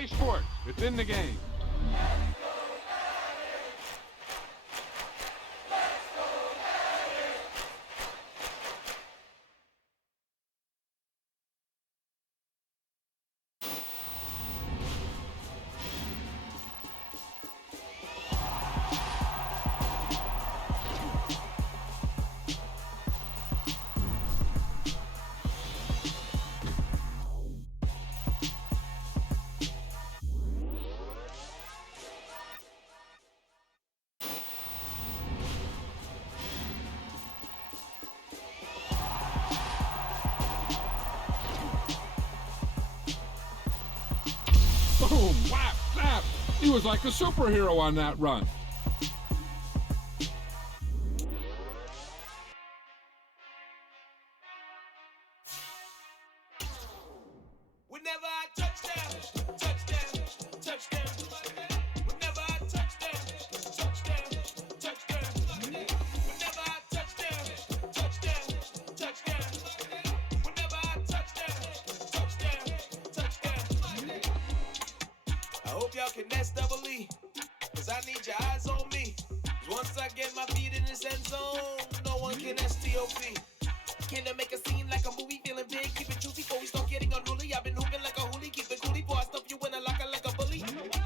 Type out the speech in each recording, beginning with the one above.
EA Sports. It's in the game. Boom, whap, snap. He was like a superhero on that run. Whenever I touchdown, touchdown, touchdown. Whenever I touchdown, touchdown, touchdown. Whenever I touchdown, touchdown, touchdown. Whenever I touchdown, touchdown. I hope y'all can nest double E, cause I need your eyes on me. 'Cause once I get my feet in this end zone, no one can STOP. Can I make a scene like a movie, feeling big, keep it juicy before we start getting unruly. I've been hooping like a hoolie, keep it coolie, before I stuff you in a locker like a bully.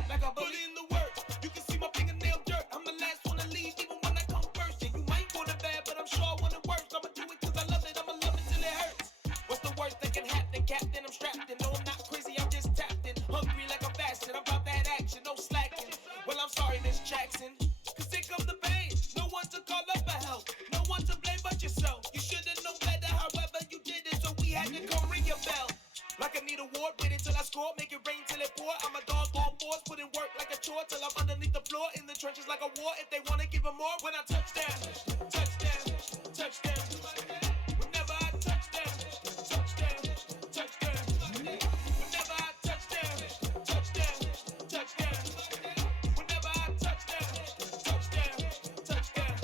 Like a bully in the work, you can see my fingernail dirt. I'm the last one to leave, even when I come first. Yeah, you might go to bed, but I'm sure when it works, I'ma do it cause I love it, I'ma love it till it hurts. What's the worst that can happen, Captain? I'm strapped in, no I'm not crazy, I'm just tapped in. Hungry like a bastard, I'm about that action, no slacking. Well, I'm sorry, Miss Jackson, cause here comes the pain. No one to call up for help, no one to blame but yourself. You should've known better, however you did it, so we had to come ring your bell. Like I need a ward, wait until I score, make it rain till it pour. I'm a dog on fours, put in work like a chore till I'm underneath the floor, in the trenches like a war. If they wanna give them more, when I touchdown, touchdown, touchdown. Whenever I touchdown, touchdown, touchdown. Whenever I touchdown, touchdown, touchdown. Whenever I touchdown, touchdown, touchdown.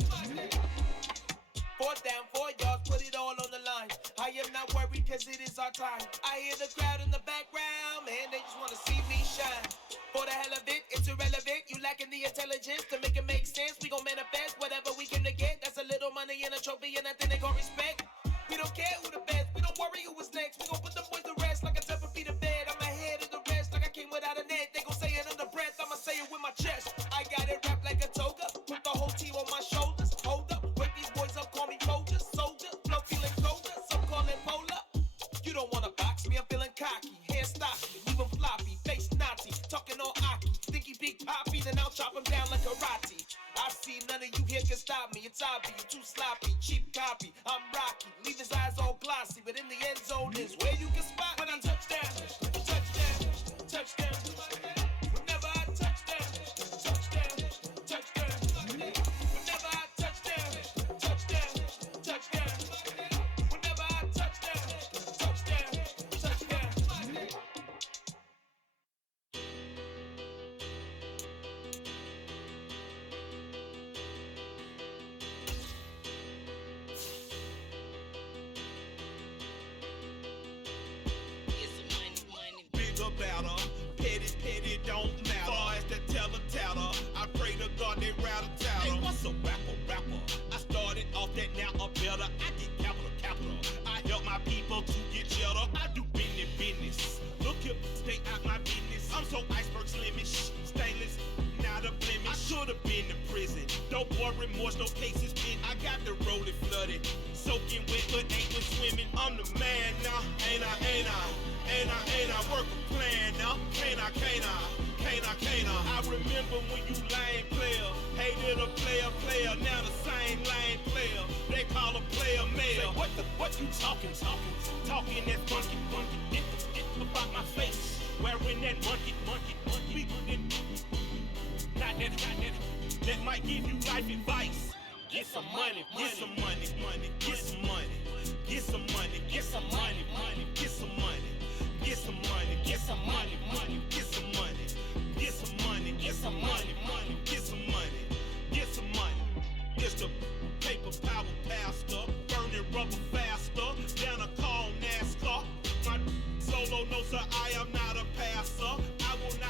Fourth down, 4 yards, put it all on the line. I am not worried cause it is our time. I hear the crowd in the background, man, they just wanna see me shine. For the hell of it, it's irrelevant. You lacking the intelligence to make it make sense. We gon' manifest whatever we came to get. That's a little money and a trophy and nothing they gon' respect. We don't care who the best, we don't worry who was next. We gon' put the boys to rest like a temper feet of bed. I'm ahead of the rest like I came without a net. They gon' say it under breath, I'ma say it with my chest. I got it wrapped like a toga, put the whole team on my shoulders. Hold up, wake these boys up, call me Folger, soldier. Flow feeling colder, some call it polar. You don't wanna box me, I'm feeling cocky. Hair stocky, leave 'em floppy, face Nazi. Talking all Aki, thinky big poppy, then I'll chop him down like karate. I see none of you here can stop me. It's obvious, you too sloppy, cheap copy. I'm Rocky, leave his eyes all glossy, but in the end zone is where you can spot when I touchdown, touchdown, touchdown. Whenever I touchdown, touchdown, touchdown. Whenever I touchdown, touchdown, touchdown. Whenever I touchdown, touchdown, touchdown. Bigger, better, petty, don't matter. Far as the teller, I pray to God they rattle tattle. Hey, what's a rapper? I started off that, now I'm better. I get capital. I help my people to get cheddar. I do business. Look here, stay out my business. I'm so iceberg slimish, stainless, not a blemish. I should've been in prison. No more remorse, no cases pinned. I got the rolling flooded, soaking wet, but ain't been swimming. I'm the man now, ain't I work a plan now. Can't I? I remember when you lame player, hated a player, now the same lame player. They call a player mayor. What you talking that monkey, get about my face, wearing that monkey. We not that, that might give you life advice. Get some money, get some money, get some money, get some money, get some money, get some money, get some money, get some money, get some money, get some money, get some money, get some money, get some money. It's the paper power pastor, burning rubber faster, down a call NASCAR. My solo, no sir, I am not a passer. I will not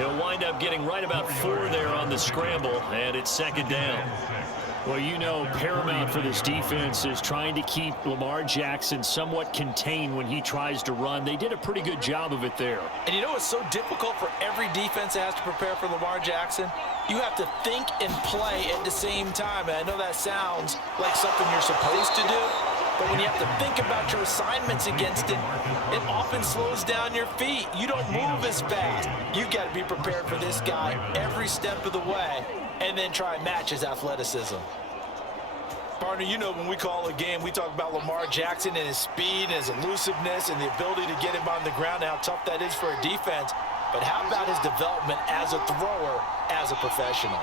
He'll wind up getting right about 4 there on the scramble, and it's second down. Well, you know, paramount for this defense is trying to keep Lamar Jackson somewhat contained when he tries to run. They did a pretty good job of it there. And you know it's so difficult for every defense that has to prepare for Lamar Jackson? You have to think and play at the same time. And I know that sounds like something you're supposed to do, but when you have to think about your assignments against it, it often slows down your feet. You don't move as fast. You've got to be prepared for this guy every step of the way and then try and match his athleticism. Partner, you know when we call a game, we talk about Lamar Jackson and his speed and his elusiveness and the ability to get him on the ground and how tough that is for a defense. But how about his development as a thrower, as a professional?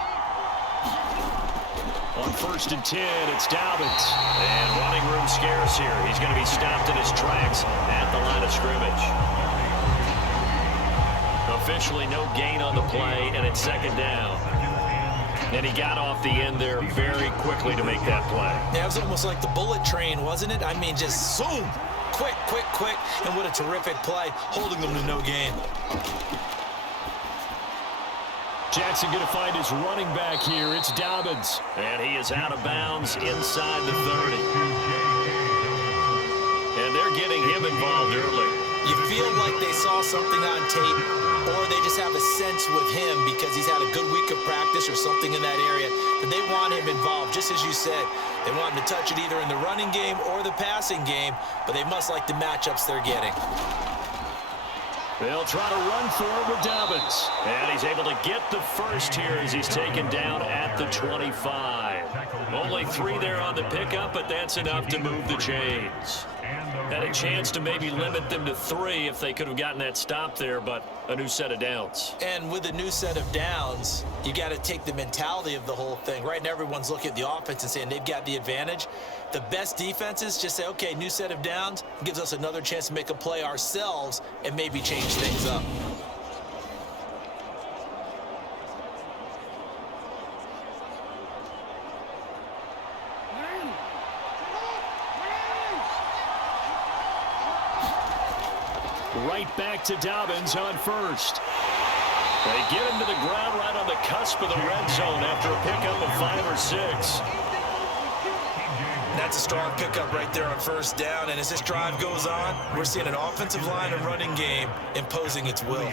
On 1st and 10, it's Dobbins. And running room scarce here. He's going to be stopped in his tracks at the line of scrimmage. Officially no gain on the play, and it's second down. And he got off the end there very quickly to make that play. Yeah, it was almost like the bullet train, wasn't it? I mean, just zoom. Quick, quick, quick. And what a terrific play, holding them to no gain. Jackson going to find his running back here. It's Dobbins. And he is out of bounds inside the 30. And they're getting him involved early. You feel like they saw something on tape, or they just have a sense with him because he's had a good week of practice or something in that area, that they want him involved. Just as you said, they want him to touch it either in the running game or the passing game, but they must like the matchups they're getting. They'll try to run for it with Dobbins. And he's able to get the first here as he's taken down at the 25. Only 3 there on the pickup, but that's enough to move the chains. Had a chance to maybe limit them to 3 if they could have gotten that stop there, but a new set of downs. And with a new set of downs, you got to take the mentality of the whole thing. Right now, everyone's looking at the offense and saying they've got the advantage. The best defenses just say, okay, new set of downs, gives us another chance to make a play ourselves and maybe change things up. Right back to Dobbins on 1st. They get him to the ground right on the cusp of the red zone after a pickup of 5 or 6. That's a strong pickup right there on 1st down, and as this drive goes on, we're seeing an offensive line and running game imposing its will.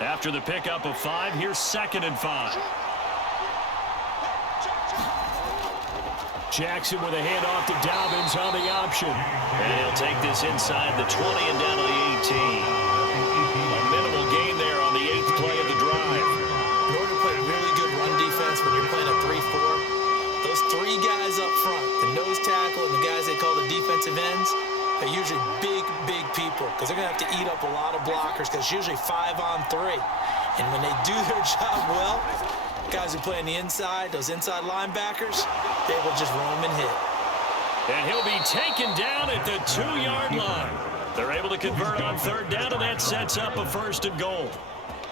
After the pickup of 5, here's 2nd and 5. Jackson with a handoff to Dobbins on the option. And he'll take this inside the 20 and down to the 18. A minimal gain there on the 8th play of the drive. In order to play really good run defense when you're playing a 3-4, those 3 guys up front, the nose tackle and the guys they call the defensive ends, they're usually big, big people because they're going to have to eat up a lot of blockers because it's usually 5 on 3. And when they do their job well, guys who play on the inside, those inside linebackers, they will just roam and hit. And he'll be taken down at the 2-yard line. They're able to convert on 3rd down, and that sets up a 1st and goal.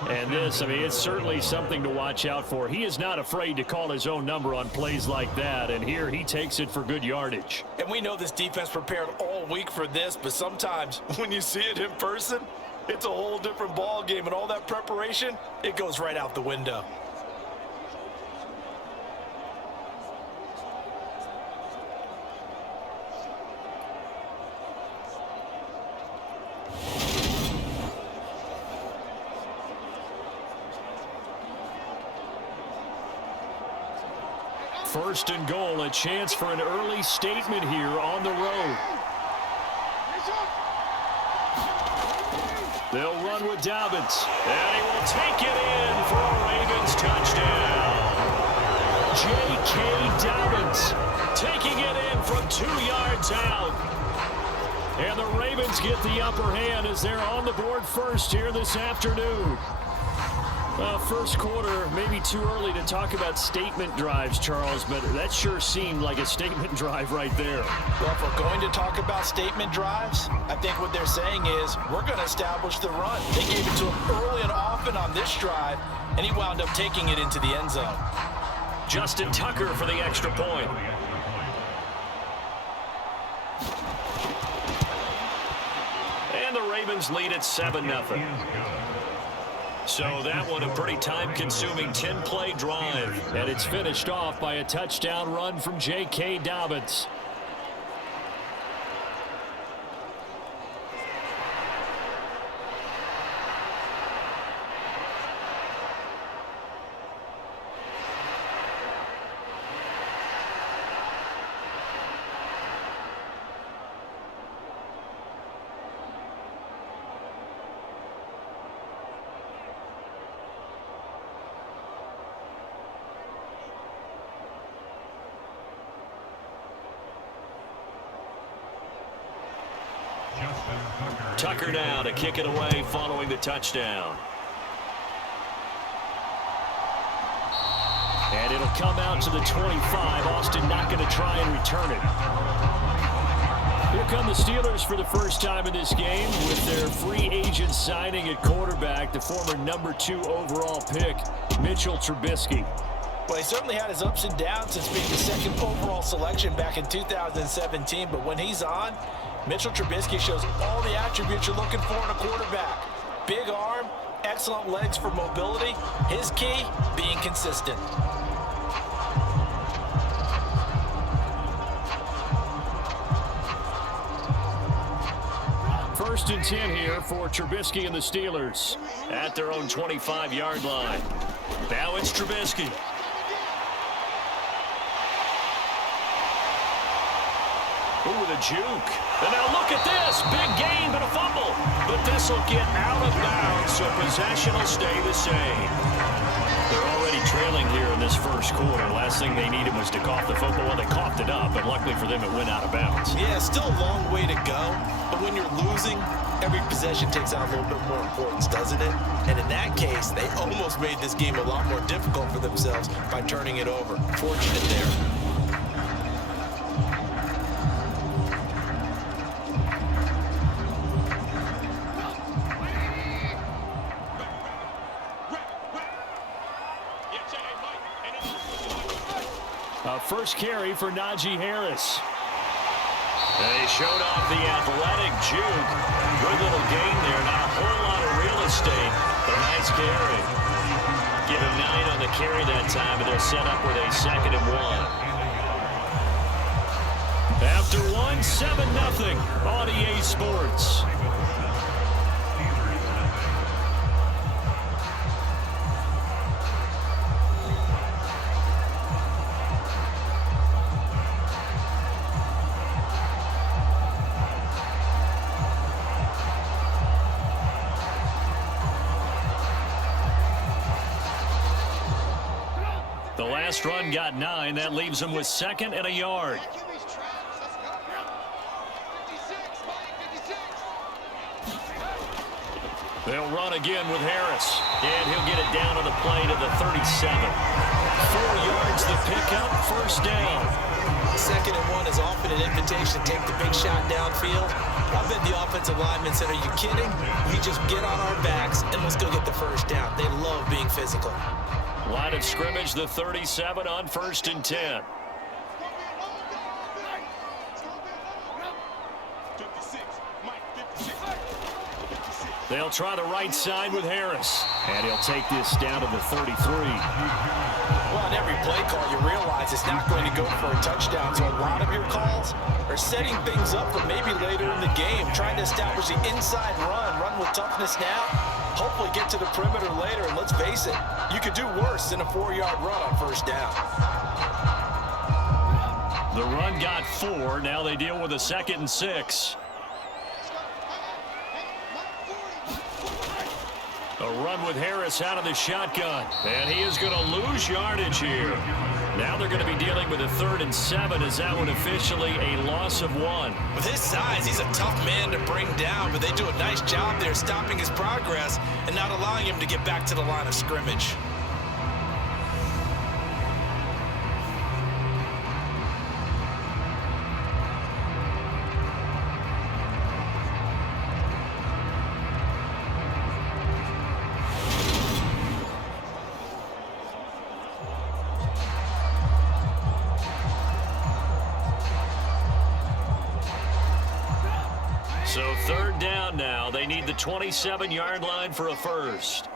And this, I mean, it's certainly something to watch out for. He is not afraid to call his own number on plays like that, and here he takes it for good yardage. And we know this defense prepared all week for this, but sometimes when you see it in person, it's a whole different ball game, and all that preparation, it goes right out the window. First and goal, a chance for an early statement here on the road. They'll run with Dobbins, and he will take it in for a Ravens touchdown. J.K. Dobbins taking it in from 2 yards out. And the Ravens get the upper hand as they're on the board first here this afternoon. First quarter, maybe too early to talk about statement drives, Charles, but that sure seemed like a statement drive right there. Well, if we're going to talk about statement drives, I think what they're saying is we're going to establish the run. They gave it to him early and often on this drive, and he wound up taking it into the end zone. Justin Tucker for the extra point. And the Ravens Steelers lead at 7-0. So that one a pretty time-consuming 10-play drive. And it's finished off by a touchdown run from J.K. Dobbins. Tucker now to kick it away following the touchdown. And it'll come out to the 25. Austin not going to try and return it. Here come the Steelers for the first time in this game with their free agent signing at quarterback, the former #2 overall pick, Mitchell Trubisky. Well, he certainly had his ups and downs since being the second overall selection back in 2017, but when he's on, Mitchell Trubisky shows all the attributes you're looking for in a quarterback. Big arm, excellent legs for mobility. His key, being consistent. First and 10 here for Trubisky and the Steelers at their own 25-yard line. Now it's Trubisky. Ooh, the juke. And now look at this. Big gain, but a fumble. But this will get out of bounds, so possession will stay the same. They're already trailing here in this first quarter. Last thing they needed was to cough the football. Well, they coughed it up, but luckily for them, it went out of bounds. Yeah, still a long way to go. But when you're losing, every possession takes on a little bit more importance, doesn't it? And in that case, they almost made this game a lot more difficult for themselves by turning it over. Fortunate there. First carry for Najee Harris. They showed off the athletic juke. Good little gain there. Not a whole lot of real estate, but a nice carry. Give him 9 on the carry that time, and they're set up with a 2nd and 1. After one, 7-0 on EA Sports. The last run got 9. That leaves him with 2nd and a yard. They'll run again with Harris. And he'll get it down to the play to the 37. 4 yards the pickup, first down. 2nd and 1 is often an invitation to take the big shot downfield. I bet the offensive lineman said, are you kidding? We just get on our backs and let's go get the first down. They love being physical. Line of scrimmage, the 37 on 1st and 10. They'll try the right side with Harris. And he'll take this down to the 33. Well, on every play call, you realize it's not going to go for a touchdown. So a lot of your calls are setting things up for maybe later in the game, trying to establish the inside run with toughness now. Hopefully get to the perimeter later, and let's face it, you could do worse than a 4-yard run on first down. The run got 4. Now they deal with a 2nd and 6. A run with Harris out of the shotgun. And he is going to lose yardage here. Now they're going to be dealing with a 3rd and 7. Is that one officially a loss of 1? With his size, he's a tough man to bring down, but they do a nice job there stopping his progress and not allowing him to get back to the line of scrimmage. So third down now. They need the 27-yard line for a first.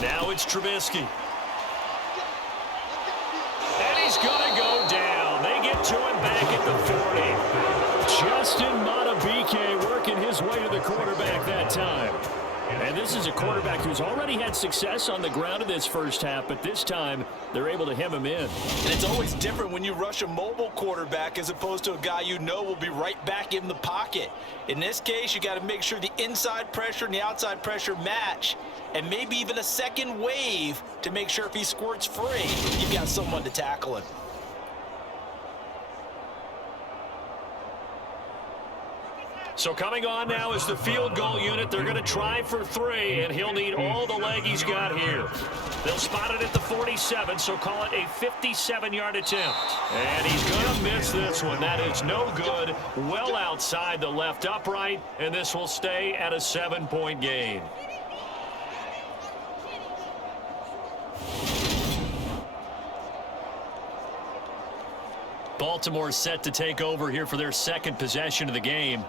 Now it's Trubisky. And he's going to go down. They get to him back at the 40. Justin Madubuike working his way to the quarterback that time. And this is a quarterback who's already had success on the ground in this first half, but this time they're able to hem him in. And it's always different when you rush a mobile quarterback as opposed to a guy you know will be right back in the pocket. In this case, you got to make sure the inside pressure and the outside pressure match, and maybe even a second wave to make sure if he squirts free, you've got someone to tackle him. So coming on now is the field goal unit. They're going to try for 3, and he'll need all the leg he's got here. They'll spot it at the 47, so call it a 57-yard attempt. And he's going to miss this one. That is no good. Well outside the left upright, and this will stay at a 7-point gain. Baltimore set to take over here for their second possession of the game.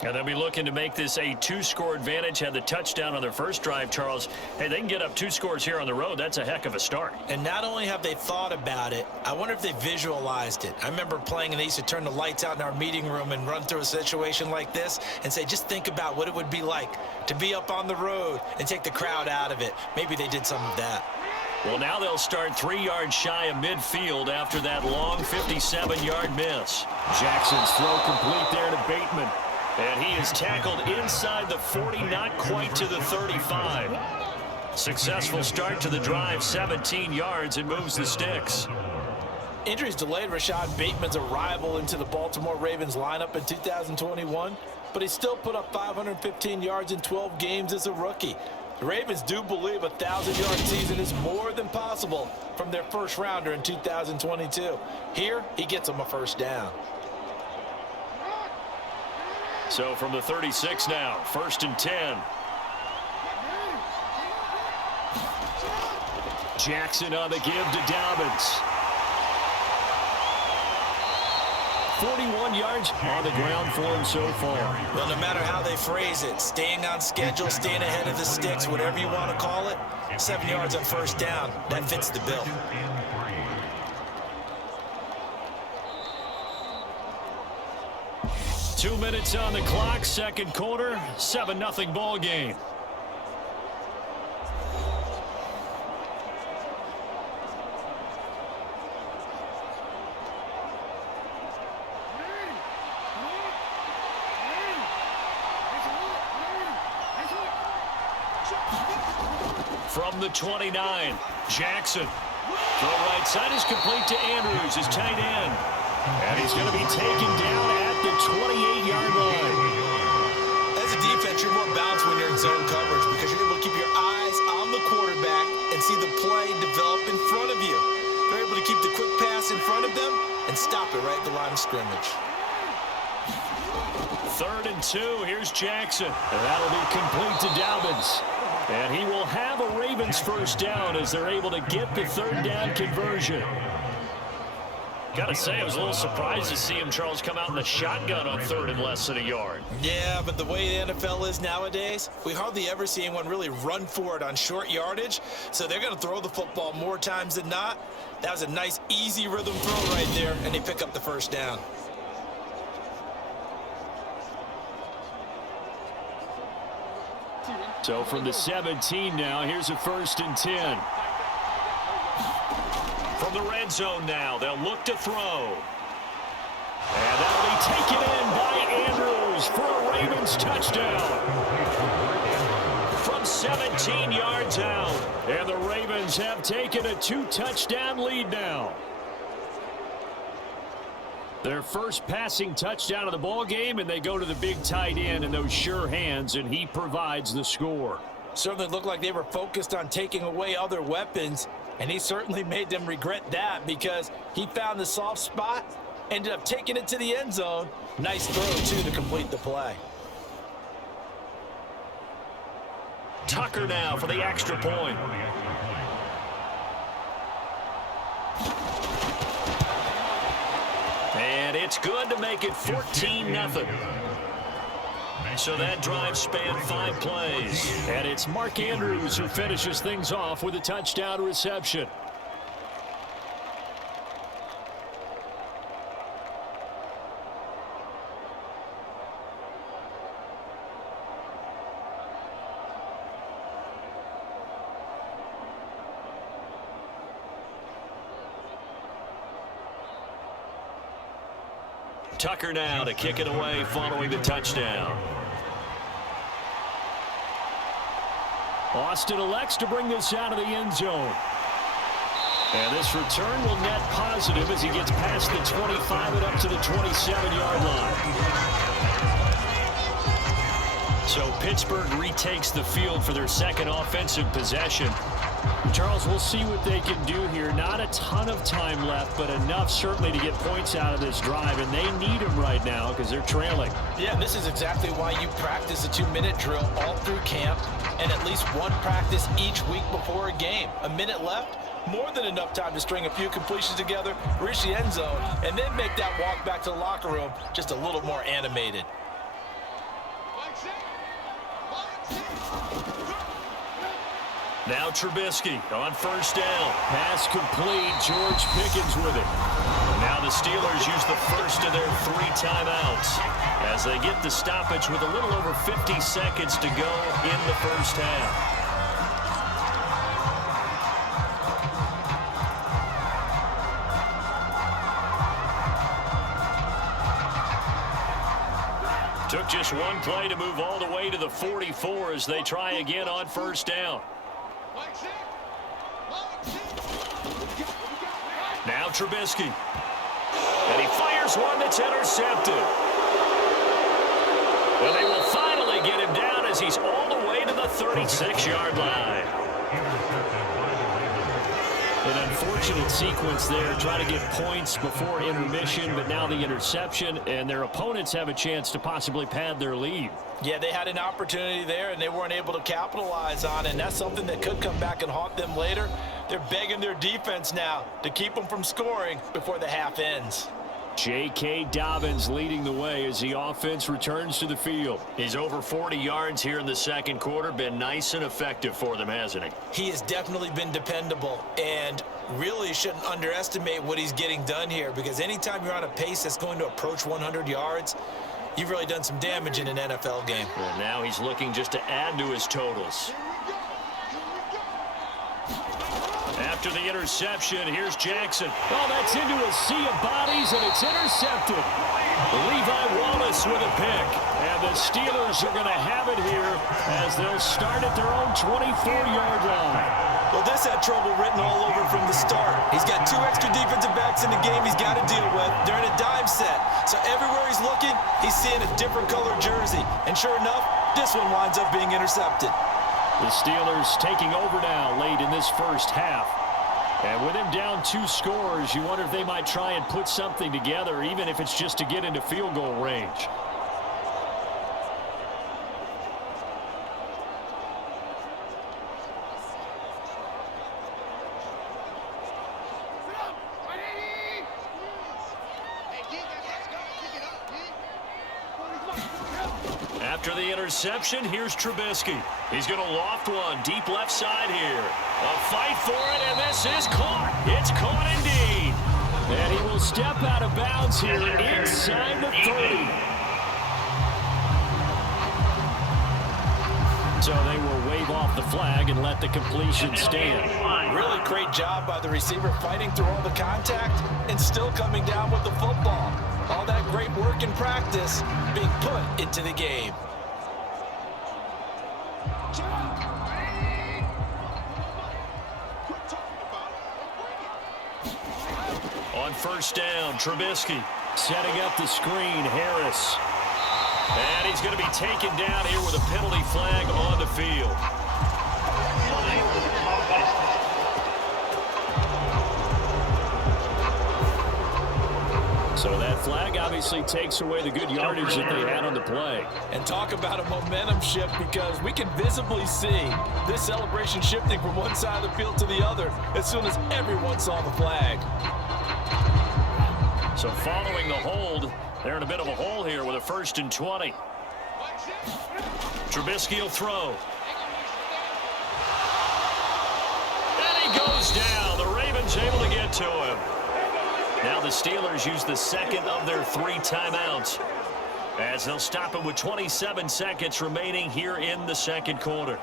And they'll be looking to make this a 2-score advantage. Had the touchdown on their first drive, Charles. Hey, they can get up 2 scores here on the road. That's a heck of a start. And not only have they thought about it, I wonder if they visualized it. I remember playing, and they used to turn the lights out in our meeting room and run through a situation like this and say, just think about what it would be like to be up on the road and take the crowd out of it. Maybe they did some of that. Well, now they'll start 3 yards shy of midfield after that long 57-yard miss. Jackson's throw complete there to Bateman. And he is tackled inside the 40, not quite to the 35. Successful start to the drive, 17 yards, and moves the sticks. Injuries delayed Rashad Bateman's arrival into the Baltimore Ravens lineup in 2021, but he still put up 515 yards in 12 games as a rookie. The Ravens do believe a 1,000-yard season is more than possible from their first rounder in 2022. Here, he gets them a first down. So from the 36 now, 1st and 10. Jackson on the give to Dobbins. 41 yards on the ground for him so far. Well, no matter how they phrase it, staying on schedule, staying ahead of the sticks, whatever you want to call it, 7 yards on first down, that fits the bill. Two minutes on the clock, second quarter, 7-0 ball game. From the 29, Jackson. Throw right side is complete to Andrews, his tight end. And he's going to be taken down at the 28-yard line. As a defense, you're more balanced when you're in zone coverage because you're able to keep your eyes on the quarterback and see the play develop in front of you. They're able to keep the quick pass in front of them and stop it right at the line of scrimmage. 3rd and 2, here's Jackson. And that'll be complete to Dobbins. And he will have a Ravens first down as they're able to get the 3rd down conversion. Got to say, I was a little surprised to see him, Charles, come out in the shotgun on 3rd and less than a yard. Yeah, but the way the NFL is nowadays, we hardly ever see anyone really run for it on short yardage. So they're going to throw the football more times than not. That was a nice, easy rhythm throw right there, and they pick up the first down. So from the 17 now, here's a 1st and 10. From the red zone now, they'll look to throw. And that'll be taken in by Andrews for a Ravens touchdown. From 17 yards out. And the Ravens have taken a 2-touchdown lead now. Their first passing touchdown of the ball game, and they go to the big tight end in those sure hands, and he provides the score. Certainly looked like they were focused on taking away other weapons, and he certainly made them regret that because he found the soft spot, ended up taking it to the end zone. Nice throw, too, to complete the play. Tucker now for the extra point. And And it's good to make it 14-0. So that drive spanned 5 plays. And it's Mark Andrews who finishes things off with a touchdown reception. Tucker now to kick it away following the touchdown. Austin elects to bring this out of the end zone. And this return will net positive as he gets past the 25 and up to the 27-yard line. So Pittsburgh retakes the field for their second offensive possession. Charles, we'll see what they can do here. Not a ton of time left, but enough certainly to get points out of this drive, and they need them right now because they're trailing. Yeah, and this is exactly why you practice a 2-minute drill all through camp and at least one practice each week before a game. A minute left, more than enough time to string a few completions together, reach the end zone, and then make that walk back to the locker room just a little more animated. Now Trubisky on first down. Pass complete. George Pickens with it. Now the Steelers use the first of their 3 timeouts as they get the stoppage with a little over 50 seconds to go in the first half. Took just one play to move all the way to the 44 as they try again on first down. Now Trubisky. And he fires one that's intercepted. Well, they will finally get him down as he's all the way to the 36-yard line. An unfortunate sequence there, trying to get points before intermission, but now the interception, and their opponents have a chance to possibly pad their lead. Yeah, they had an opportunity there, and they weren't able to capitalize on it, and that's something that could come back and haunt them later. They're begging their defense now to keep them from scoring before the half ends. J.K. Dobbins leading the way as the offense returns to the field. He's over 40 yards here in the second quarter. Been nice and effective for them, hasn't he? He has definitely been dependable, and really shouldn't underestimate what he's getting done here, because anytime you're on a pace that's going to approach 100 yards, you've really done some damage in an NFL game. And now he's looking just to add to his totals. After the interception, here's Jackson. Oh, that's into a sea of bodies, and it's intercepted. Levi Wallace with a pick. And the Steelers are going to have it here as they'll start at their own 24-yard line. Well, this had trouble written all over from the start. He's got 2 extra defensive backs in the game he's got to deal with. They're in a dime set. So everywhere he's looking, he's seeing a different color jersey. And sure enough, this one winds up being intercepted. The Steelers taking over now late in this first half. And with him down 2 scores, you wonder if they might try and put something together, even if it's just to get into field goal range. After the interception, here's Trubisky. He's going to loft one deep left side here. A fight for it, and this is caught. It's caught indeed. And he will step out of bounds here inside the 30. So they will wave off the flag and let the completion stand. Really great job by the receiver fighting through all the contact and still coming down with the football. All that great work in practice being put into the game. On first down, Trubisky setting up the screen, Harris. And he's going to be taken down here with a penalty flag on the field. So that flag obviously takes away the good yardage that they had on the play. And talk about a momentum shift, because we can visibly see this celebration shifting from one side of the field to the other as soon as everyone saw the flag. So following the hold, they're in a bit of a hole here with a 1st and 20. Trubisky will throw. And he goes down. The Ravens able to get to him. Now the Steelers use the second of their 3 timeouts, as they'll stop him with 27 seconds remaining here in the second quarter.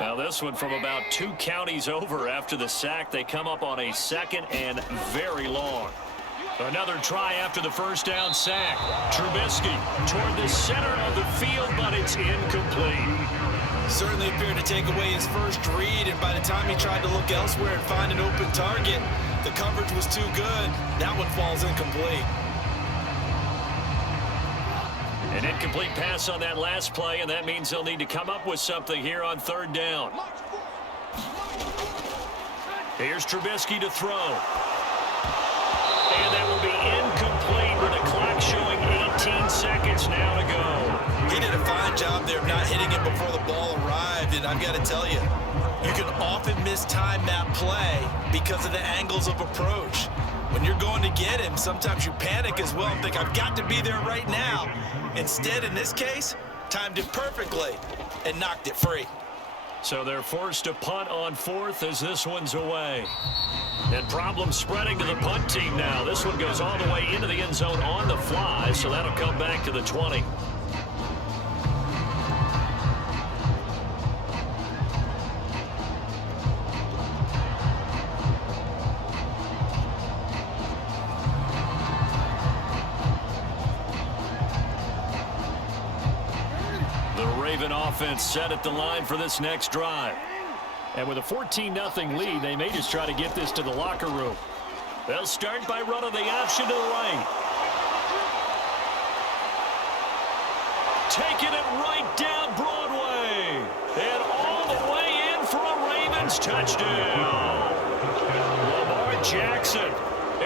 Now this one from about 2 counties over after the sack. They come up on a 2nd and very long. Another try after the 1st down sack. Trubisky toward the center of the field, but it's incomplete. Certainly appeared to take away his first read, and by the time he tried to look elsewhere and find an open target, the coverage was too good. That one falls incomplete. An incomplete pass on that last play, and that means they'll need to come up with something here on 3rd down. Here's Trubisky to throw. And that will be incomplete with the clock showing 18 seconds now to go. He did a fine job there of not hitting it before the ball arrived, and I've got to tell you, you can often mistime that play because of the angles of approach. When you're going to get him, sometimes you panic as well and think, I've got to be there right now. Instead, in this case, timed it perfectly and knocked it free. So they're forced to punt on 4th as this one's away. And problems spreading to the punt team now. This one goes all the way into the end zone on the fly, so that'll come back to the 20. The Raven offense set at the line for this next drive. And with a 14-0 lead, they may just try to get this to the locker room. They'll start by running the option to the right. Taking it right down Broadway. And all the way in for a Ravens touchdown. Lamar Jackson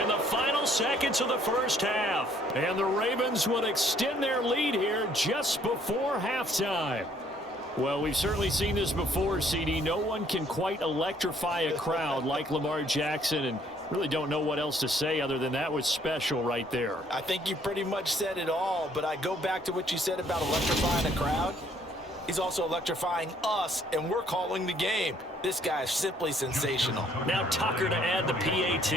in the final seconds of the 1st half. And the Ravens would extend their lead here just before halftime. Well, we've certainly seen this before, CD. No one can quite electrify a crowd like Lamar Jackson, and really don't know what else to say other than that was special right there. I think you pretty much said it all, but I go back to what you said about electrifying a crowd. He's also electrifying us, and we're calling the game. This guy is simply sensational. Now Tucker to add the PAT.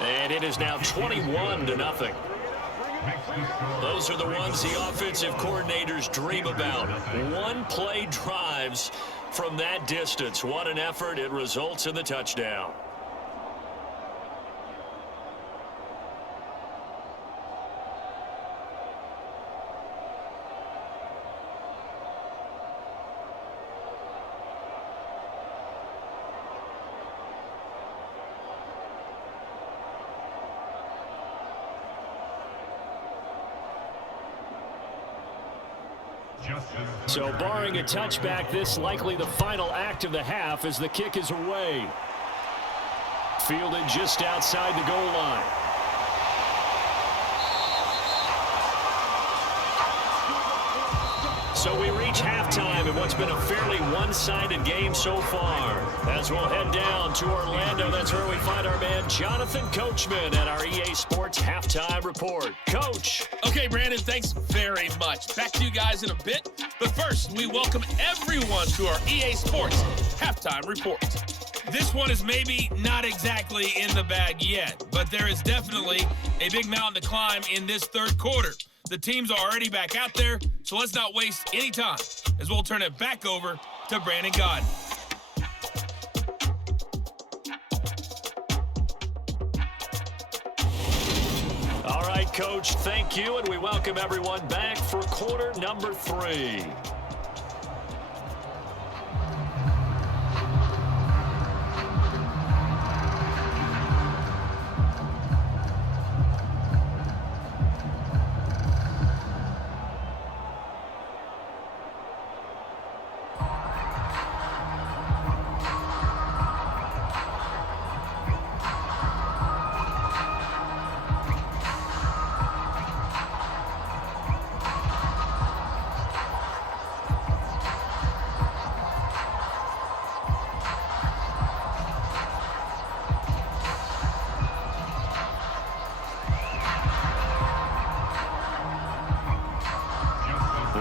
And it is now 21-0. Those are the ones the offensive coordinators dream about. One-play drives from that distance. What an effort. It results in the touchdown. So barring a touchback, this likely the final act of the half as the kick is away. Fielded just outside the goal line. So we reach halftime in what's been a fairly one-sided game so far. As we'll head down to Orlando, that's where we find our man Jonathan Coachman at our EA Sports Halftime Report. Coach. Okay, Brandon, thanks very much. Back to you guys in a bit. But first, we welcome everyone to our EA Sports Halftime Report. This one is maybe not exactly in the bag yet, but there is definitely a big mountain to climb in this 3rd quarter. The teams are already back out there, so let's not waste any time as we'll turn it back over to Brandon Godden. All right, Coach, thank you, and we welcome everyone back for quarter number 3.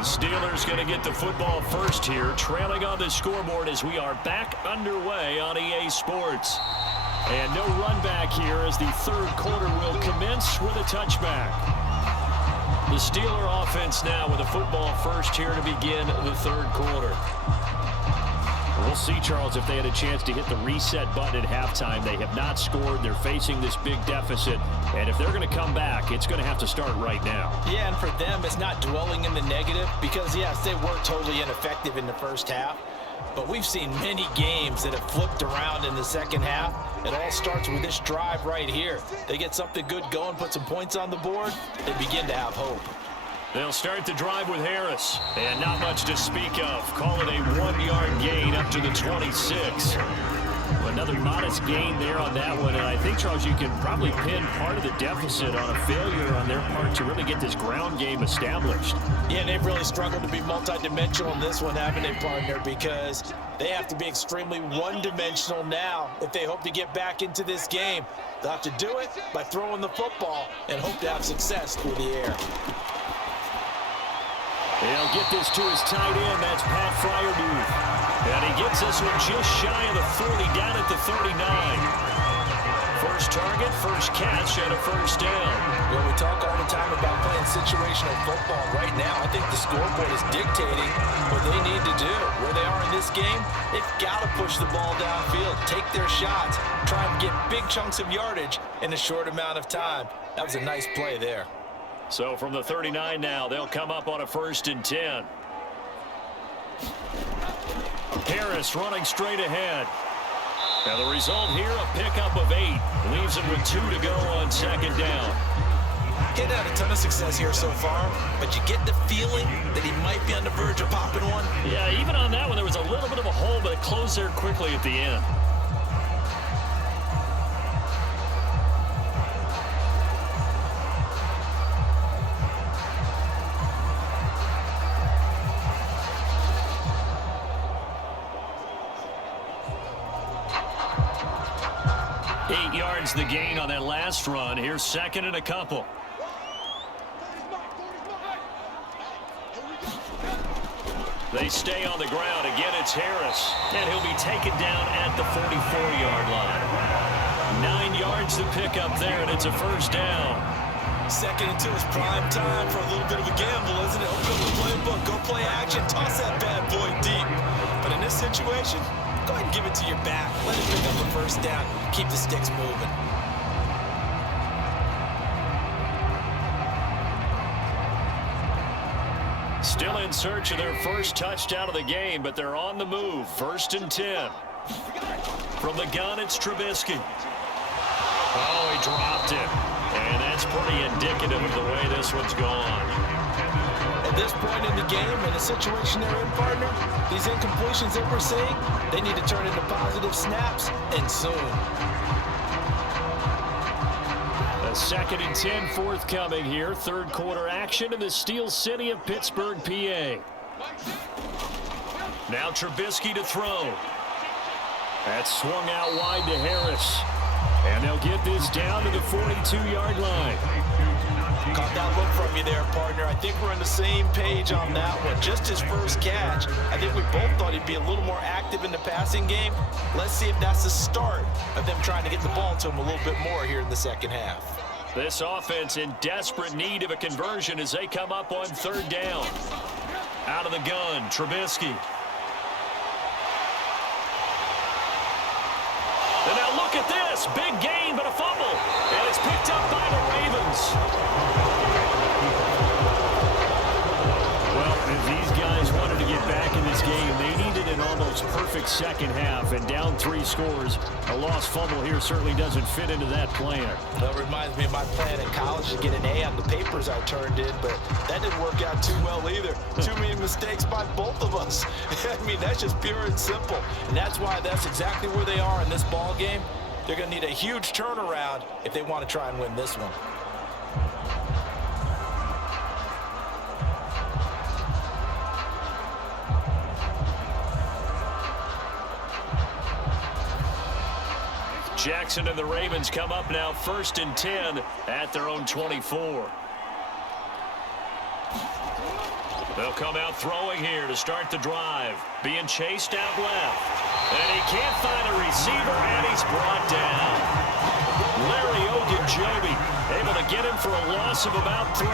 The Steelers going to get the football first here, trailing on the scoreboard as we are back underway on EA Sports. And no run back here as the third quarter will commence with a touchback. The Steeler offense now with a football first here to begin the third quarter. We'll see, Charles, if they had a chance to hit the reset button at halftime. They have not scored. They're facing this big deficit. And if they're going to come back, it's going to have to start right now. Yeah, and for them, it's not dwelling in the negative because, yes, they were totally ineffective in the first half. But we've seen many games that have flipped around in the second half. It all starts with this drive right here. They get something good going, put some points on the board, they begin to have hope. They'll start the drive with Harris, and not much to speak of. Call it a 1-yard gain up to the 26. Another modest gain there on that one, and I think, Charles, you can probably pin part of the deficit on a failure on their part to really get this ground game established. Yeah, and they've really struggled to be multidimensional in this one, haven't they, partner? Because they have to be extremely one-dimensional now if they hope to get back into this game. They'll have to do it by throwing the football and hope to have success through the air. He'll get this to his tight end. That's Pat Fryermuth. And he gets this one just shy of the 40, down at the 39. First target, first catch, and a first down. Well, we talk all the time about playing situational football. Right now, I think the scoreboard is dictating what they need to do. Where they are in this game, they've got to push the ball downfield, take their shots, try and get big chunks of yardage in a short amount of time. That was a nice play there. So from the 39 now, they'll come up on a 1st and 10. Harris running straight ahead. And the result here, a pickup of 8. Leaves him with 2 to go on second down. He's had a ton of success here so far, but you get the feeling that he might be on the verge of popping one. Yeah, even on that one, there was a little bit of a hole, but it closed there quickly at the end. The gain on that last run. Here's second and a couple. They stay on the ground. Again, it's Harris. And he'll be taken down at the 44-yard line. 9 yards to pick up there, and it's a first down. Second and 2 is prime time for a little bit of a gamble, isn't it? Open up the playbook, go play action, toss that bad boy deep. But in this situation, go ahead and give it to your back. Let it pick up a first down. Keep the sticks moving. Still in search of their first touchdown of the game, but they're on the move. 1st and 10. From the gun, it's Trubisky. Oh, he dropped it. And that's pretty indicative of the way this one's gone. At this point in the game, in the situation they're in, partner, these incompletions that we're seeing, they need to turn into positive snaps, and soon. A 2nd and 10 forthcoming here. Third quarter action in the Steel City of Pittsburgh, PA. Now Trubisky to throw. That's swung out wide to Harris. And they'll get this down to the 42-yard line. Caught that look from you there, partner. I think we're on the same page on that one. Just his first catch. I think we both thought he'd be a little more active in the passing game. Let's see if that's the start of them trying to get the ball to him a little bit more here in the second half. This offense in desperate need of a conversion as they come up on 3rd down. Out of the gun, Trubisky. And now look at this. Big gain, but a fumble. And it's picked up by the Ravens. Well, if these guys wanted to get back in this game, they needed an almost perfect second half. And down 3 scores, a lost fumble here certainly doesn't fit into that plan. That reminds me of my plan in college to get an A on the papers I turned in, but that didn't work out too well either. Too many mistakes by both of us. I mean, that's just pure and simple. And that's why that's exactly where they are in this ball game. They're going to need a huge turnaround if they want to try and win this one. Jackson and the Ravens come up now 1st and 10 at their own 24. They'll come out throwing here to start the drive. Being chased out left. And he can't find a receiver, and he's brought down. Larry Ogunjobi able to get him for a loss of about 3.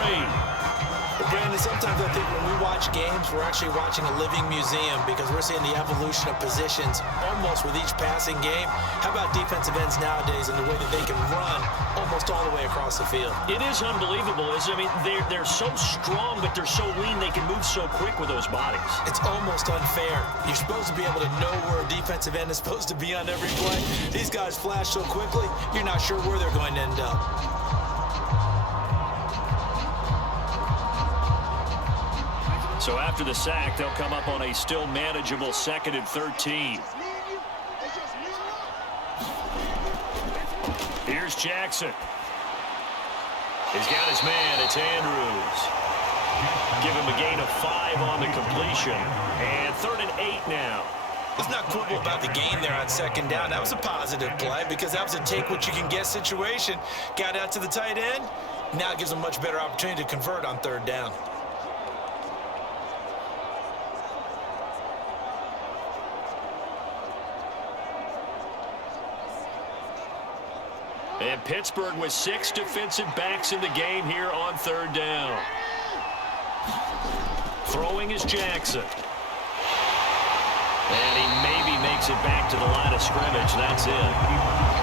Well, Brandon, sometimes I think when we watch games, we're actually watching a living museum because we're seeing the evolution of positions almost with each passing game. How about defensive ends nowadays and the way that they can run almost all the way across the field? It is unbelievable, isn't it? I mean, they're so strong, but they're so lean, they can move so quick with those bodies. It's almost unfair. You're supposed to be able to know where a defensive end is supposed to be on every play. These guys flash so quickly, you're not sure where they're going to end up. So after the sack, they'll come up on a still manageable 2nd and 13. Here's Jackson. He's got his man. It's Andrews. Give him a gain of 5 on the completion. And 3rd and 8 now. Let's not quibble about the gain there on 2nd down. That was a positive play because that was a take-what-you-can-get situation. Got out to the tight end. Now it gives them a much better opportunity to convert on 3rd down. And Pittsburgh with 6 defensive backs in the game here on 3rd down. Throwing is Jackson. And he maybe makes it back to the line of scrimmage. That's it.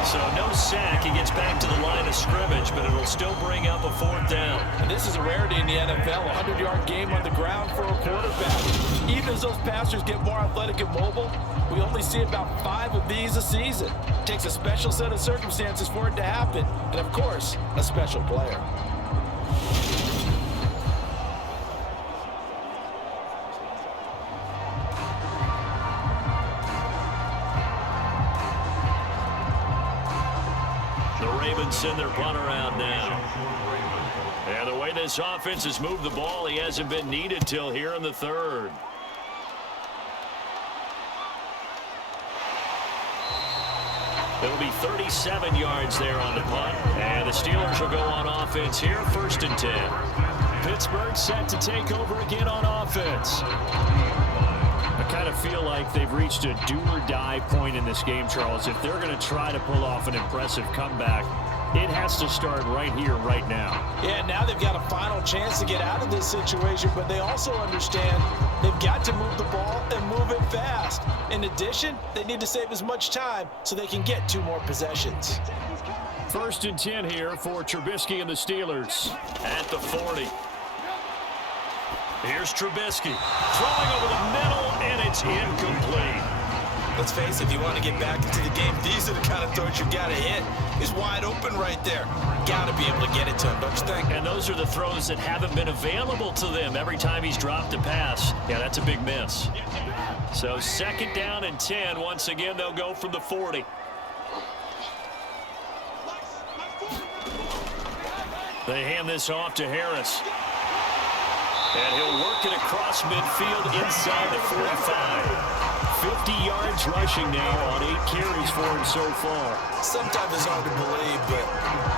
So no sack. He gets back to the line of scrimmage, but it'll still bring up a 4th down. And this is a rarity in the NFL, a 100-yard game on the ground for a quarterback. Even as those passers get more athletic and mobile, we only see about 5 of these a season. It takes a special set of circumstances for it to happen, and of course, a special player. The Ravens send their punter out now. And the way this offense has moved the ball, he hasn't been needed till here in the 3rd. It'll be 37 yards there on the punt. And the Steelers will go on offense here, 1st and 10. Pittsburgh set to take over again on offense. I kind of feel like they've reached a do-or-die point in this game, Charles. If they're going to try to pull off an impressive comeback, it has to start right here, right now. Yeah, now they've got a final chance to get out of this situation, but they also understand they've got to move the ball and move it fast. In addition, they need to save as much time so they can get 2 more possessions. 1st and 10 here for Trubisky and the Steelers at the 40. Here's Trubisky throwing over the middle, and it's incomplete. Let's face it, if you want to get back into the game, these are the kind of throws you got to hit. He's wide open right there. Got to be able to get it to him, don't you think? And those are the throws that haven't been available to them every time he's dropped a pass. Yeah, that's a big miss. So 2nd down and 10. Once again, they'll go from the 40. They hand this off to Harris. And he'll work it across midfield inside the 45. 50 yards rushing now on 8 carries for him so far. Sometimes it's hard to believe, but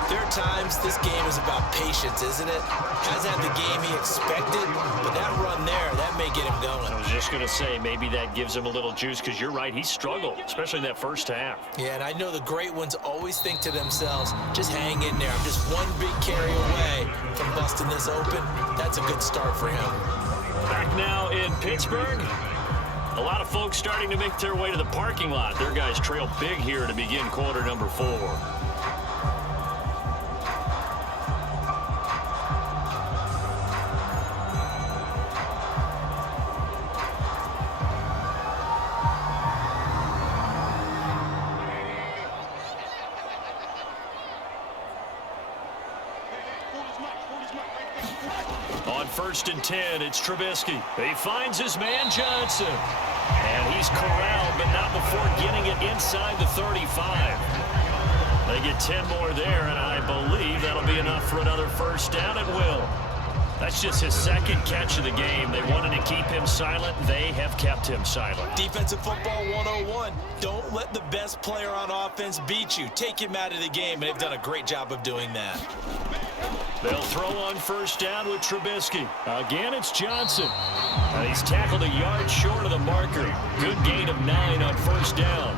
there are times this game is about patience, isn't it? Hasn't had the game he expected, but that run there, that may get him going. I was just going to say, maybe that gives him a little juice, because you're right, he struggled, especially in that first half. Yeah, and I know the great ones always think to themselves, just hang in there. I'm just one big carry away from busting this open. That's a good start for him. Back now in Pittsburgh. A lot of folks starting to make their way to the parking lot. Their guys trail big here to begin quarter number 4. On 1st and 10, it's Trubisky. He finds his man Johnson. And he's corralled, but not before getting it inside the 35. They get 10 more there, and I believe that'll be enough for another 1st down. It will. That's just his 2nd catch of the game. They wanted to keep him silent. They have kept him silent. Defensive football 101. Don't let the best player on offense beat you. Take him out of the game, and they've done a great job of doing that. They'll throw on first down with Trubisky. Again, it's Johnson. And he's tackled a yard short of the marker. Good gain of 9 on first down.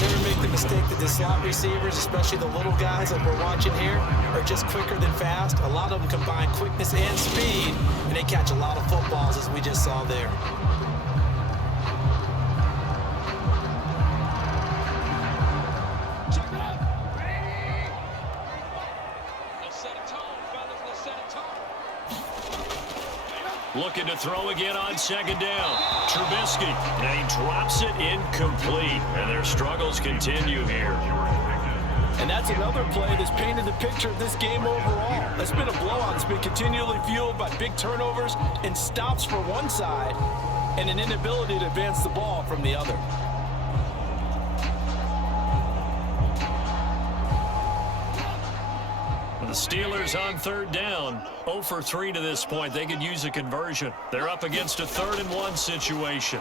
Never make the mistake that the slot receivers, especially the little guys like we're watching here, are just quicker than fast. A lot of them combine quickness and speed, and they catch a lot of footballs, as we just saw there. Looking to throw again on second down. Trubisky, and he drops it incomplete. And their struggles continue here. And that's another play that's painted the picture of this game overall. It's been a blowout. It's been continually fueled by big turnovers and stops for one side and an inability to advance the ball from the other. The Steelers on third down, 0 for 3 to this point. They could use a conversion. They're up against a 3rd-and-1 situation.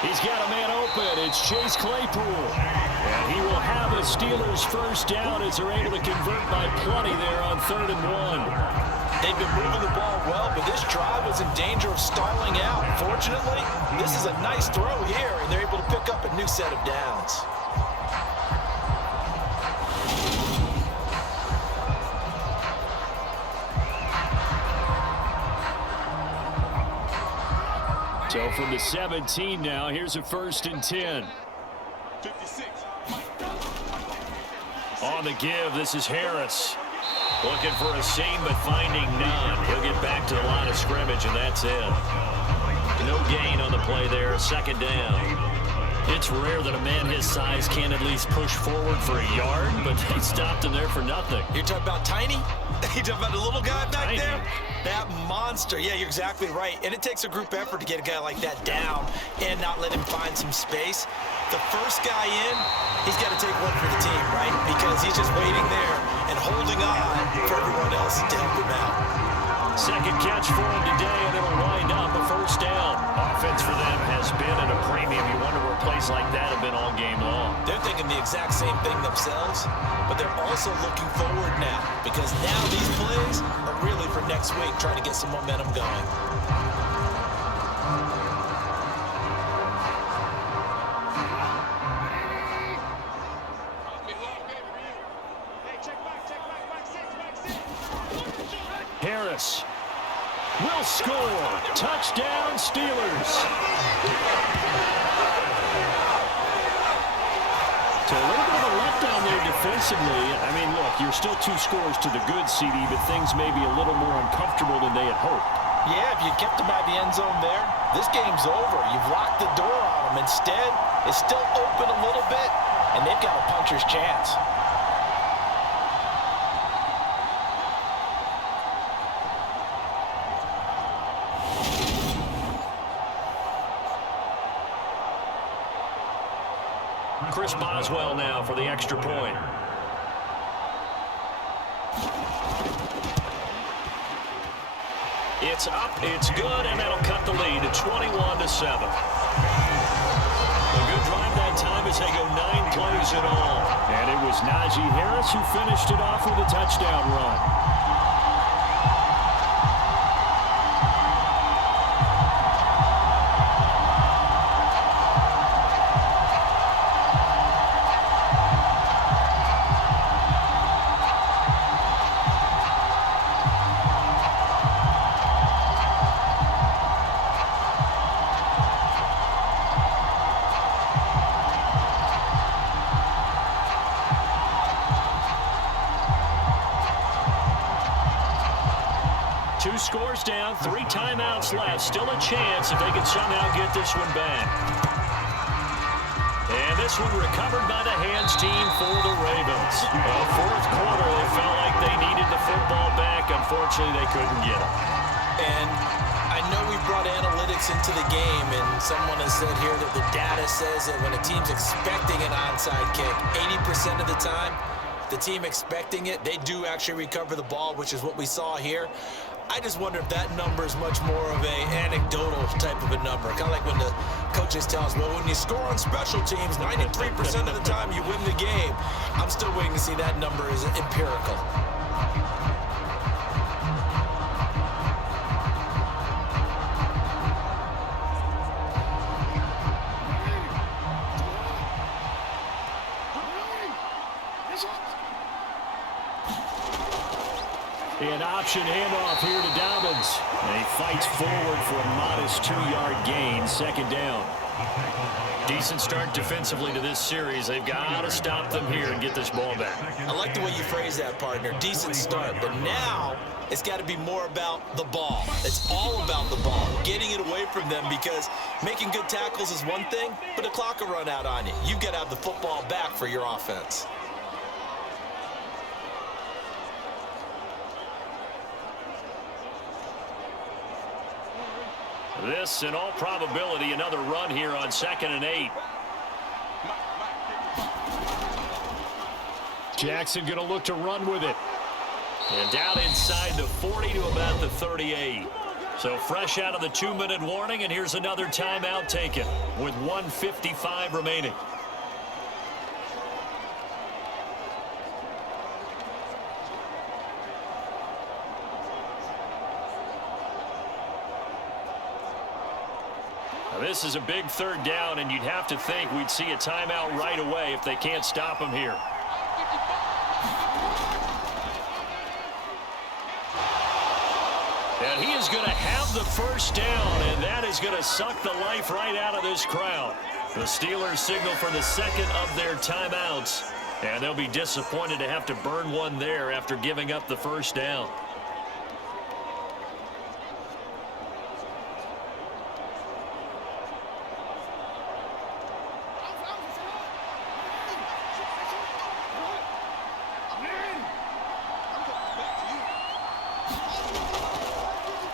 He's got a man open. It's Chase Claypool. And he will have a Steelers first down as they're able to convert by plenty there on 3rd and 1. They've been moving the ball well, but this drive was in danger of stalling out. Fortunately, this is a nice throw here, and they're able to pick up a new set of downs. So from the 17 now, here's a 1st and 10. 56. On the give, this is Harris. Looking for a seam, but finding none. He'll get back to the line of scrimmage, and that's it. No gain on the play there, 2nd down. It's rare that a man his size can't at least push forward for a yard, but they stopped him there for nothing. You're talking about Tiny? You're talking about the little guy back Tiny. there? That monster. Yeah, you're exactly right. And it takes a group effort to get a guy like that down and not let him find some space. The first guy in, he's got to take one for the team, right? Because he's just waiting there and holding on for everyone else to help him out. Second catch for him today, and it'll wind up a first down. Offense for them has been at a premium. You wonder where plays like that have been all game long. They're thinking the exact same thing themselves, but they're also looking forward now because now these plays are really for next week, trying to get some momentum going. Harris will score. Touchdown, Steelers. So a little bit of a letdown there defensively. I mean, look, you're still 2 scores to the good, CD, but things may be a little more uncomfortable than they had hoped. Yeah, if you kept them by the end zone there, this game's over. You've locked the door on them. Instead, it's still open a little bit, and they've got a puncher's chance. Chris Boswell now for the extra point. It's up, it's good, and that'll cut the lead to 21-7. A good drive that time as they go 9 plays in all. And it was Najee Harris who finished it off with a touchdown run. Scores down, 3 timeouts left. Still a chance if they can somehow get this one back. And this one recovered by the hands team for the Ravens. Well, 4th quarter, they felt like they needed the football back. Unfortunately, they couldn't get it. And I know we brought analytics into the game, and someone has said here that the data says that when a team's expecting an onside kick, 80% of the time, the team expecting it, they do actually recover the ball, which is what we saw here. I just wonder if that number is much more of a anecdotal type of a number. Kind of like when the coaches tell us, well, when you score on special teams, 93% of the time you win the game. I'm still waiting to see that number is empirical. An option handoff here to Dobbins. And he fights forward for a modest 2-yard gain, second down. Decent start defensively to this series. They've got to stop them here and get this ball back. I like the way you phrase that, partner. Decent start. But now it's got to be more about the ball. It's all about the ball, getting it away from them, because making good tackles is one thing, but the clock will run out on you. You've got to have the football back for your offense. This, in all probability, another run here on 2nd and 8. Jackson going to look to run with it. And down inside the 40 to about the 38. So fresh out of the 2-minute warning, and here's another timeout taken with 1:55 remaining. This is a big 3rd down, and you'd have to think we'd see a timeout right away if they can't stop him here. And he is going to have the first down, and that is going to suck the life right out of this crowd. The Steelers signal for the second of their timeouts, and they'll be disappointed to have to burn one there after giving up the first down.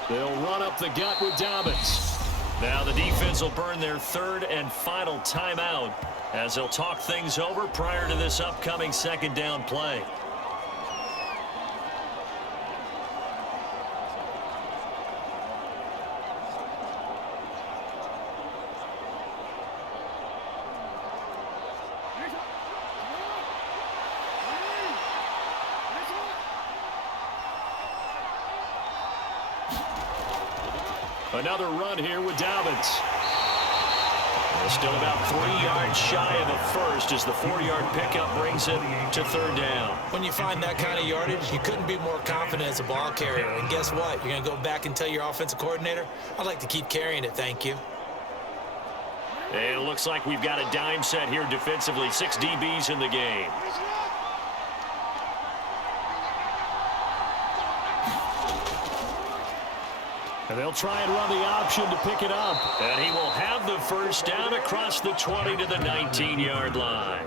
They'll run up the gut with Dobbins. Now the defense will burn their 3rd and final timeout as they'll talk things over prior to this upcoming 2nd down play. Another run here with Dobbins. They're still about 3 yards shy of a first as the 4-yard pickup brings it to 3rd down. When you find that kind of yardage, you couldn't be more confident as a ball carrier. And guess what? You're going to go back and tell your offensive coordinator, I'd like to keep carrying it, thank you. And it looks like we've got a dime set here defensively. 6 DBs in the game. And they'll try and run the option to pick it up. And he will have the first down across the 20 to the 19-yard line.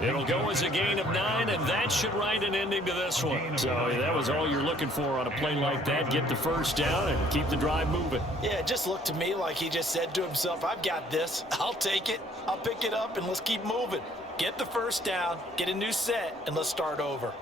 It'll go as a gain of 9, and that should write an ending to this one. So that was all you're looking for on a play like that. Get the first down and keep the drive moving. Yeah, it just looked to me like he just said to himself, I've got this. I'll take it. I'll pick it up, and let's keep moving. Get the first down, get a new set, and let's start over.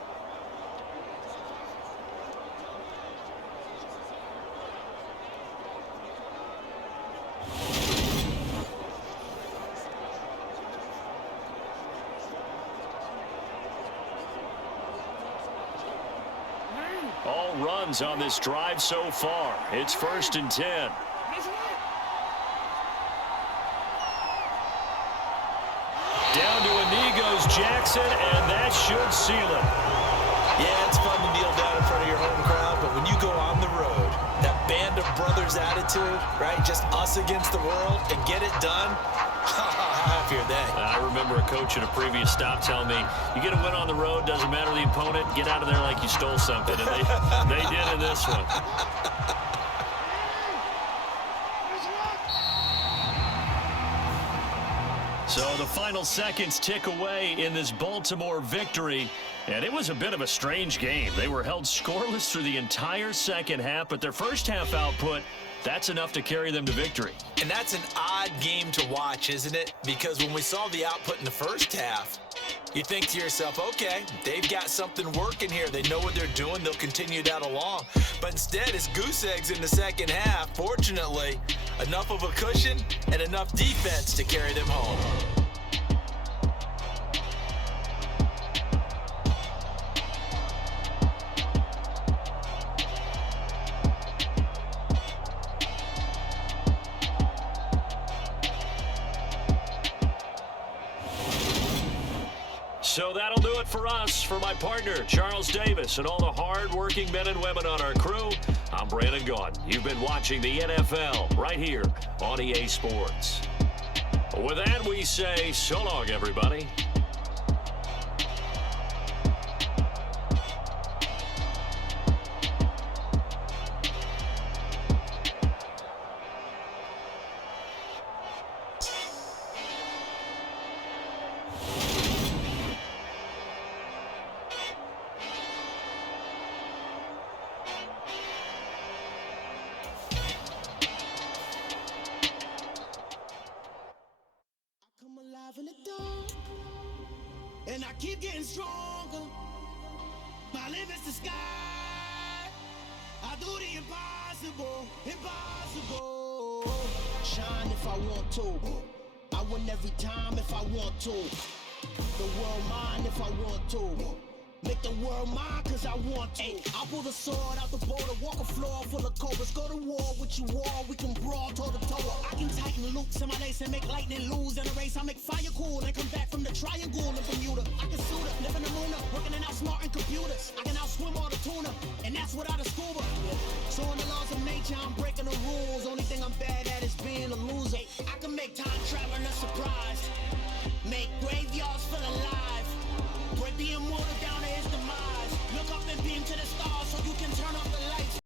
All runs on this drive so far. It's 1st and 10. Down to a knee goes Jackson, and that should seal it. Yeah, it's fun to kneel down in front of your home crowd, but when you go on the road, that band of brothers attitude, right? Just us against the world and get it done. How happy are they? I remember a coach at a previous stop telling me, you get a win on the road, doesn't matter the opponent, get out of there like you stole something. And they did in this one. So the final seconds tick away in this Baltimore victory. And it was a bit of a strange game. They were held scoreless through the entire second half, but their first half output, that's enough to carry them to victory. And that's an odd game to watch, isn't it? Because when we saw the output in the first half, you think to yourself, okay, they've got something working here. They know what they're doing. They'll continue that along. But instead, it's goose eggs in the second half. Fortunately, enough of a cushion and enough defense to carry them home. So that'll do it for us. For my partner, Charles Davis, and all the hard-working men and women on our crew, I'm Brandon Gaudin. You've been watching the NFL right here on EA Sports. With that, we say so long, everybody. In the dark, and I keep getting stronger. My limit's the sky. I do the impossible, impossible. Shine if I want to. I win every time if I want to. The world mine if I want to. Make the world mine cause I want to. I pull the sword out the border, walk a floor full of cobras. Go to war with you all, we can brawl toe to toe. I can tighten loops in my lace and make lightning lose in a race. I make fire cool and come back from the triangle in Bermuda. I can suit up, live in the moon up, working and outsmarting computers. I can outswim all the tuna, and that's without a scuba. So in the laws of nature, I'm breaking the rules. Only thing I'm bad at is being a loser. I can make time travel